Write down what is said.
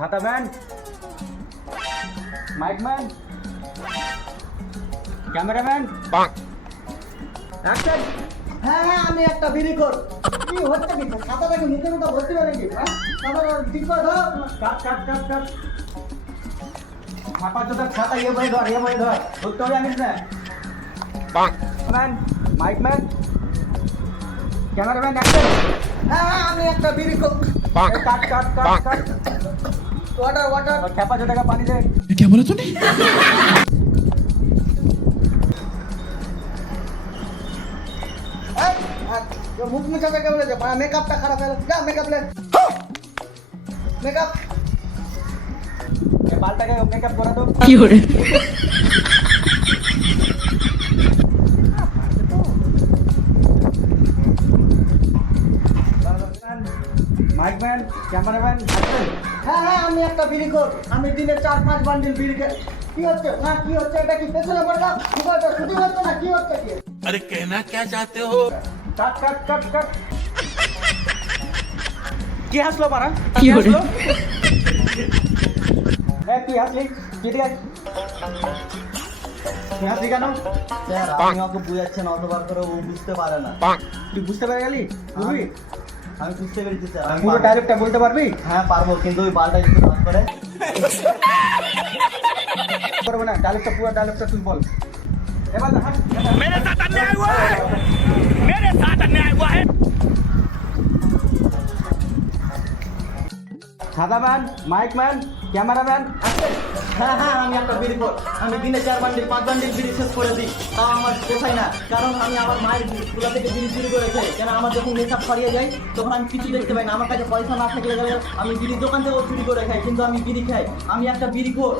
ছাতাম্যান, mic man, cameraman, action. হ্যাঁ হ্যাঁ আমি একটা বিড়ি কর। কি হচ্ছে কি? ছাতাটাকে মুখে মুখে ভর্তি করে নাকি? হ্যাঁ ছাতাটা ঠিক করে ধর। কাট কাট কাট কাট। ছাপা তো ছাতা ইয়ে ভাই ধর, ইয়ে ভাই ধর। ধরতে হবে আনিস না। Man, mic man, cameraman, action. হ্যাঁ হ্যাঁ আমি একটা বিড়ি কর। Cut cut cut cut. Water water. और खेपा जो का पानी दे। क्या बोला तूने? जो मुख में चला क्या बोले जो मेकअपটা খারাপ হয়ে গেছে। যা মেকআপ ले। मेकअप ये बालटा के मेकअप करा दो। কি হরে? माइकमैन, कैमरामैन, एक्शन। হ্যাঁ হ্যাঁ আমি একটা বিড়ি কর। আমি দিনে 4-5 বান্ডিল বিড়ি খাই। কি হচ্ছে না কি হচ্ছে এটা কি পেছনে পড়ে না কি হচ্ছে শুধু হচ্ছে না কি হচ্ছে কি अरे कहना क्या चाहते हो? Cut cut cut cut. কি হাসলো মারা? কি হলো? তুই হাসলি? কি ঠিক আছে? তুই হাসলি কেন? স্যার আপনি ওকে বুঝাচ্ছেন অতবার করে ও বুঝতে পারে না। তুই বুঝতে পেরে গেলি? বুঝবি? আমি বুঝতে পেরেছি স্যার। আমি পুরো পারবো। ডায়লগটা বলতে পারবি? হ্যাঁ পারবো কিন্তু ওই বালটা যদি কাজ করে করবো না, ডায়লগটা পুরো ডায়লগটা তুই বল। এবার হাস। मेरे साथ अन्याय हुआ है। मेरे साथ अन्याय हुआ है। ছাতাম্যান, মাইকম্যান, ক্যামেরাম্যান, অ্যাকশন। হ্যাঁ হ্যাঁ আমি একটা বিড়ি কর। আমি দিনে 4 বান্ডিল 5 বান্ডিল বিড়ি শেষ করে দিই। তাও আমার পোষায় না কারণ আমি আমার মায়ের গুলা থেকে বিড়ি চুরি করে খাই। কেন আমার যখন মেকআপ ছাড়িয়ে যায় তখন আমি কিছু দেখতে পাই না। আমার কাছে পয়সা না থাকলে গেলে আমি বিড়ির দোকান থেকেও চুরি করে খাই কিন্তু আমি বিড়ি খাই। আমি একটা বিড়ি কর।